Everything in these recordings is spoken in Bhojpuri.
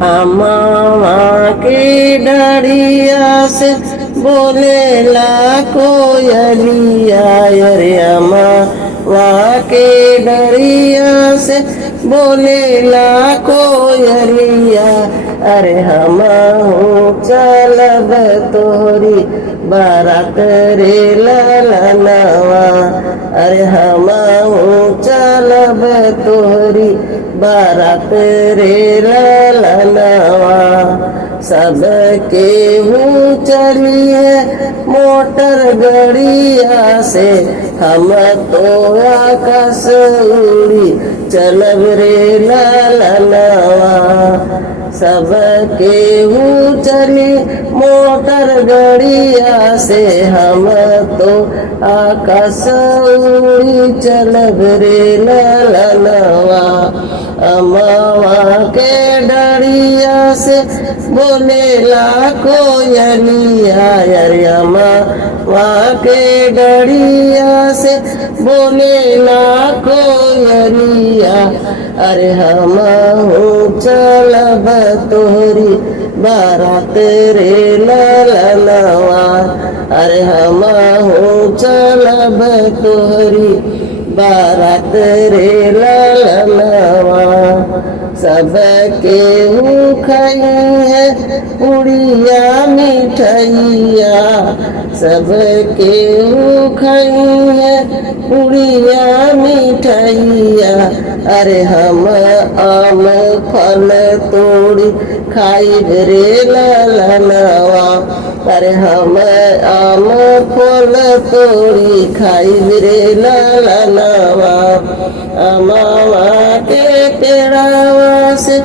আমাকে ডাড়িয়া से बोलेला कोयलिया रे के डरिया से बोलेला कोयलिया अरे हम चलब तोरी बारात रे ललनवा अरे हम चलब तोरी बारात रे ललनवा सबके चलिए मोटर गड़िया से हम तो आकाश उड़ी चलब रे ललनवा सबके चली मोटर गड़िया से हम तो आकाश उड़ी चलब रे ललनवा अमवा के डरिया से बोलेला कोयलिया रे अमवा के डरिया से बोलेला कोयलिया अरे हम चलब तोरी बारात रे ललनवा अरे हम चलब तोरी बारात रे ललनवा सबके खाई है उड़िया मिठाइया सबके खाई है उड़िया मिठाइया अरे हम आम फल तोड़ी खाई रे ललनवा अरे हम आम फल तोड़ी खाई रे ललनवा अमावा के पेड़ावा से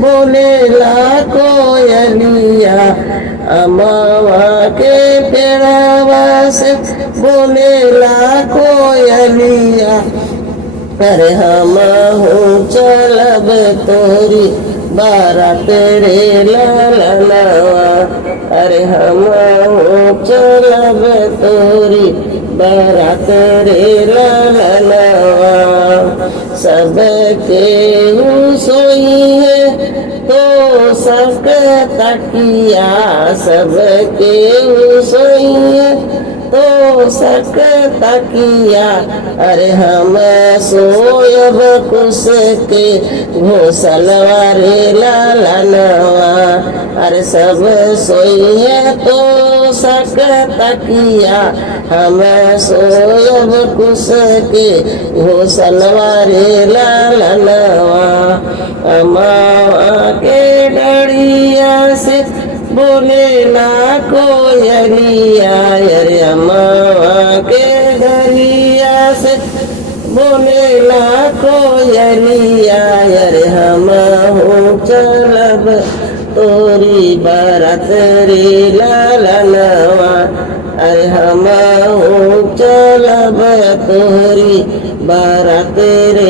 बोलेला कोयलिया अमावा के पेड़ावा से बोलेला कोयलिया अरे हम चलब तोरी बारात रे ललनवा अरे हम चलब तोरी बारात रे ललनवा सबके सोई है तो सक तकिया सबके सोई है तो सक तकिया अरे हम सोयब कुश के घोसलवा रे ललनवा अरे सब सोई है तो सक तकिया हम सोयब कुश के घोसलवा रे ललनवा अमावा के डरिया से बोलेला कोयलिया रे अमावा के डरिया से बोलेला कोयलिया रे हम चलब तोरी बारात रे ललनवा अरे हम चलब तोरी बारात रे